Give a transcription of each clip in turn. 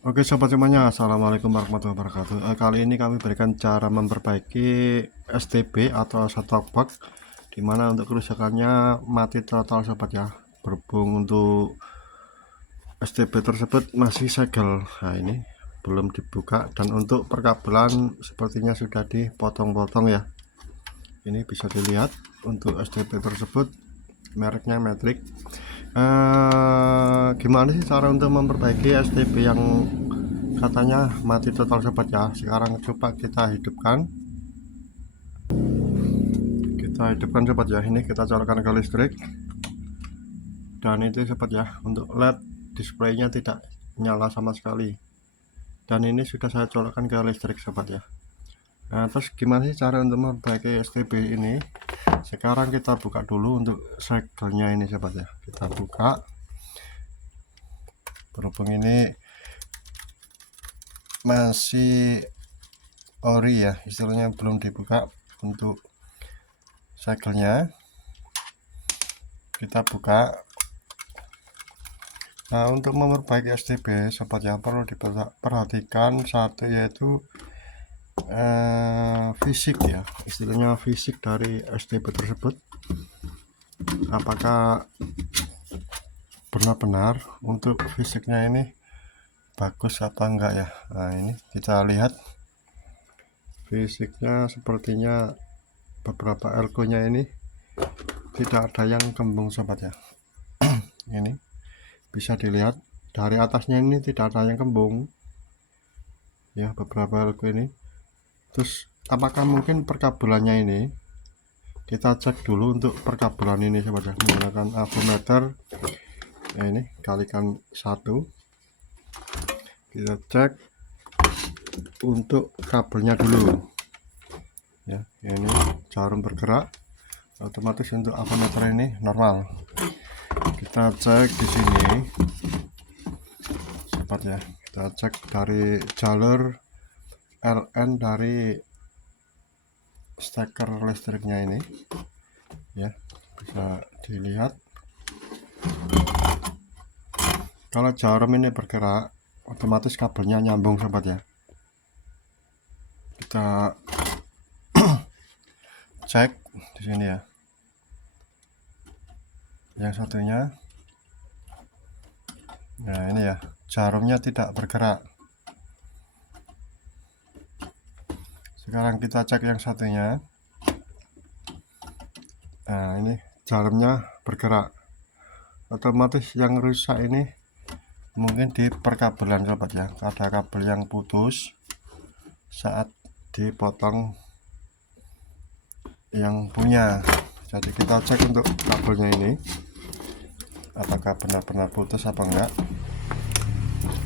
Oke sobat semuanya, assalamualaikum warahmatullahi wabarakatuh. Kali ini kami berikan cara memperbaiki STB atau set-top box, dimana untuk kerusakannya mati total sobat ya. Berhubung untuk STB tersebut masih segel, nah ini belum dibuka, dan untuk perkabelan sepertinya sudah dipotong-potong ya. Ini bisa dilihat untuk STB tersebut mereknya Matrix. Gimana sih cara untuk memperbaiki STB yang katanya mati total sobat ya? Sekarang coba kita hidupkan sobat ya. Ini kita colokkan ke listrik, dan itu sobat ya, untuk LED displaynya tidak nyala sama sekali, dan ini sudah saya colokkan ke listrik sobat ya. Nah, terus gimana sih cara untuk memperbaiki STB ini? Sekarang kita buka dulu untuk segelnya ini sobat ya. Kita buka, berhubung ini masih ori ya, istilahnya belum dibuka. Untuk segelnya kita buka. Nah, untuk memperbaiki STB sobat yang perlu diperhatikan satu, yaitu fisik ya, istilahnya fisik dari STB tersebut, apakah benar-benar untuk fisiknya ini bagus apa enggak ya. Nah, ini kita lihat fisiknya, sepertinya beberapa elko nya ini tidak ada yang kembung sobat ya. Ini bisa dilihat dari atasnya ini tidak ada yang kembung ya, beberapa elko ini. Terus apakah mungkin perkabelannya ini, kita cek dulu untuk perkabelan ini sobat ya, menggunakan avometer ya. Ini kalikan 1, kita cek untuk kabelnya dulu ya. Ini jarum bergerak, otomatis untuk avometer ini normal. Kita cek di sini sobat ya, kita cek dari jalur LN dari steker listriknya ini ya, bisa dilihat kalau jarum ini bergerak otomatis kabelnya nyambung sobat ya. Kita cek di sini ya, yang satunya. Nah, ini ya, jarumnya tidak bergerak. Sekarang kita cek yang satunya. Nah, ini jarumnya bergerak. Otomatis yang rusak ini mungkin di perkabelan sobat ya, ada kabel yang putus saat dipotong yang punya. Jadi kita cek untuk kabelnya ini apakah benar-benar putus apa enggak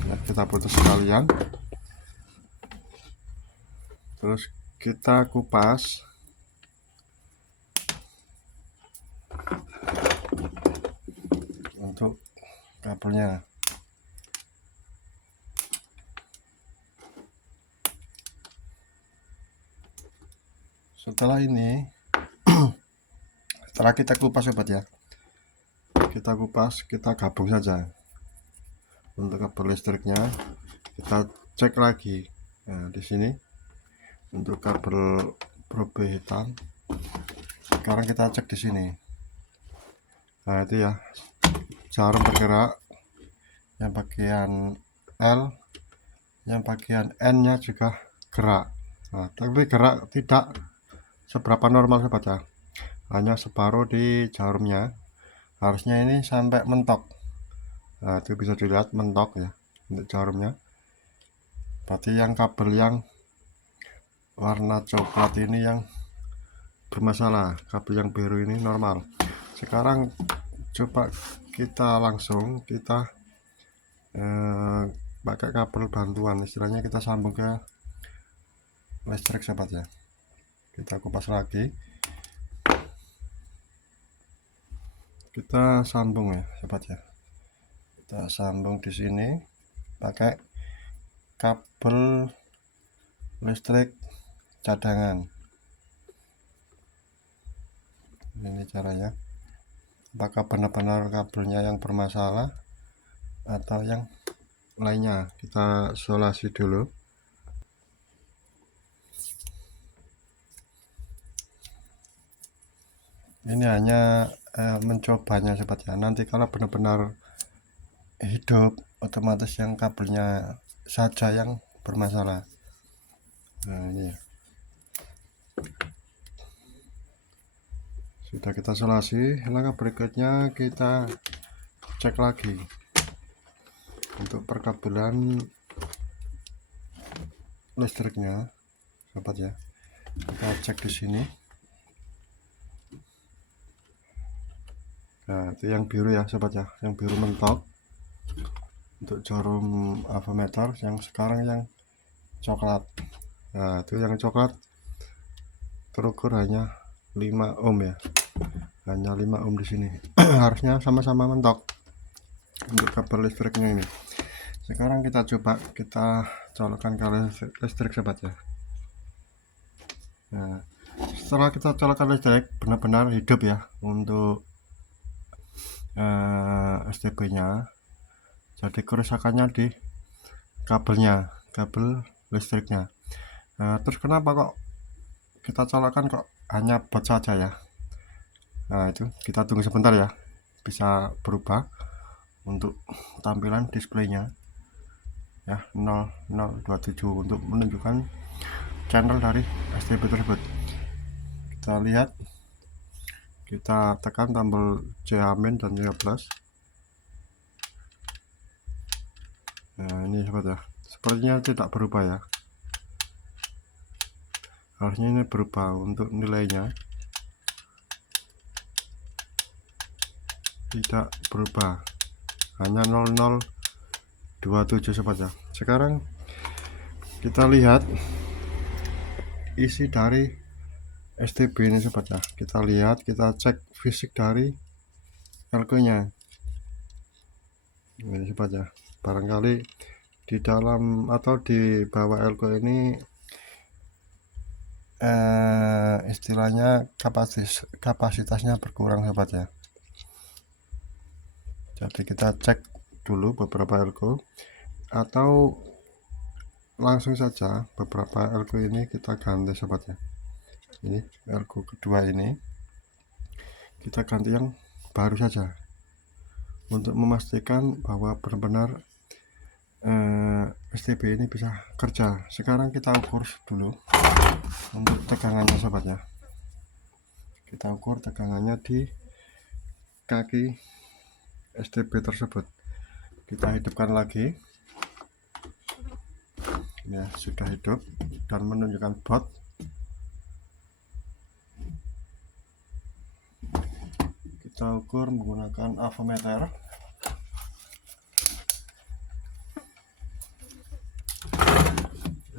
ya. Kita putus sekalian, terus kita kupas. Untuk kabelnya, setelah ini setelah kita kupas sobat ya, kita kupas, kita gabung saja. Untuk kabel listriknya kita cek lagi. Nah, di sini untuk kabel probe hitam, sekarang kita cek di sini. Nah, itu ya, jarum bergerak yang bagian L, yang bagian N nya juga gerak. Nah, tapi gerak tidak seberapa normal sobat ya, hanya separuh di jarumnya. Harusnya ini sampai mentok. Nah, itu bisa dilihat mentok ya untuk jarumnya. Berarti yang kabel yang warna coklat ini yang bermasalah, kabel yang biru ini normal. Sekarang coba kita langsung pakai kabel bantuan, istilahnya kita sambung ke listrik sobat ya. Kita kupas lagi, kita sambung ya sobat ya. Kita sambung di sini pakai kabel listrik cadangan. Ini caranya. Apakah benar-benar kabelnya yang bermasalah atau yang lainnya. Kita isolasi dulu. Ini hanya mencobanya sobat ya. Nanti kalau benar-benar hidup, otomatis yang kabelnya saja yang bermasalah. Nah, ini ya. Sudah kita isolasi. Langkah berikutnya kita cek lagi untuk perkabelan listriknya, sobat ya. Kita cek di sini. Nah, itu yang biru ya, sobat ya. Yang biru mentok untuk jarum avometer. Yang sekarang yang coklat. Nah, itu yang coklat terukur hanya 5 ohm ya. Hanya 5 ohm di sini. Harusnya sama-sama mentok untuk kabel listriknya ini. Sekarang kita coba kita colokkan ke listrik, sobat ya. Nah, setelah kita colokkan listrik benar-benar hidup ya untuk STB nya. Jadi kerusakannya di kabelnya, kabel listriknya. Nah, terus kenapa kok kita colokkan kok hanya bot saja ya? Nah, itu kita tunggu sebentar ya, bisa berubah untuk tampilan displaynya ya, 0027 untuk menunjukkan channel dari STB tersebut. Kita lihat, kita tekan tombol C amin dan C plus. Nah, ini sobat ya, sepertinya tidak berubah ya. Harusnya ini berubah untuk nilainya, tidak berubah, hanya 0027 sobat ya. Sekarang kita lihat isi dari STB ini sobat ya. Kita lihat, kita cek fisik dari elko nya ini sobat ya. Barangkali di dalam atau di bawah elko ini istilahnya kapasitasnya berkurang sobat ya. Jadi kita cek dulu beberapa elko, atau langsung saja beberapa elko ini kita ganti sobat ya. Ini elko kedua ini kita ganti yang baru saja untuk memastikan bahwa benar-benar STB ini bisa kerja. Sekarang kita ukur dulu untuk tegangannya sobat ya. Kita ukur tegangannya di kaki STB tersebut. Kita hidupkan lagi ya, sudah hidup dan menunjukkan baut. Kita ukur menggunakan avometer.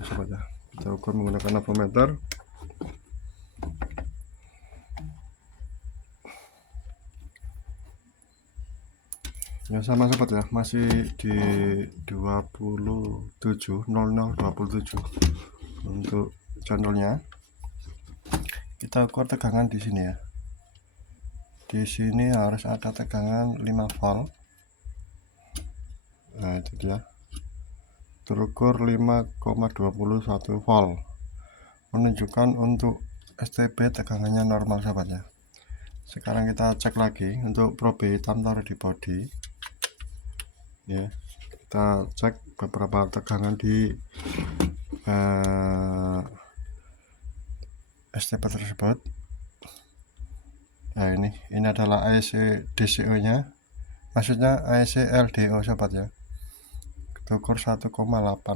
Sobat ya, kita ukur menggunakan avometer. Ya sama sobat ya, masih di 27 0027 untuk channelnya. Kita ukur tegangan di sini ya. Di sini harus ada tegangan 5 volt. Nah, itu dia. Terukur 5,21 volt. Menunjukkan untuk STB tegangannya normal sobat ya. Sekarang kita cek lagi untuk probe hitam, taruh di body ya. Kita cek beberapa tegangan di STB tersebut. Nah, ini adalah AEC DCO nya, maksudnya AEC LDO sobat ya. Kita ukur 1,8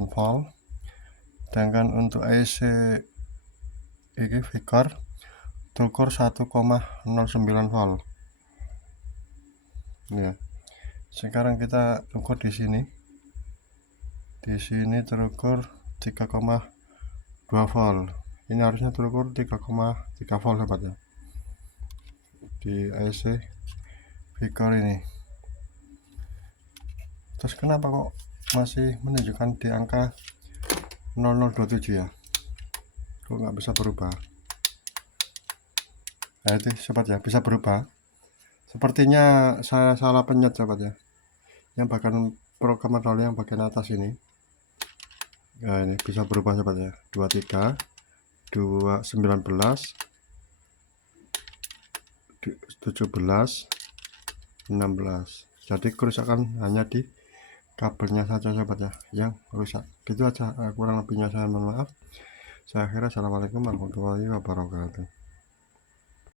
volt. Sedangkan untuk AEC ini Vicor terukur 1,09 volt ya. Sekarang kita ukur di sini. Di sini terukur 3,2 volt. Ini harusnya terukur 3,3 volt sobat ya. Di AEC Vicor ini. Terus kenapa kok masih menunjukkan di angka 0027 ya? Kok nggak bisa berubah? Nah, itu sobat ya, bisa berubah. Sepertinya saya salah pencet sobat ya. Yang bahkan program control yang bagian atas ini. Nah, ini bisa berubah sobat ya, 23, 19, 17, 16. Jadi kerusakan hanya di kabelnya saja sobat ya yang rusak. Gitu aja, kurang lebihnya saya mohon maaf. Saya akhirnya assalamualaikum warahmatullahi wabarakatuh.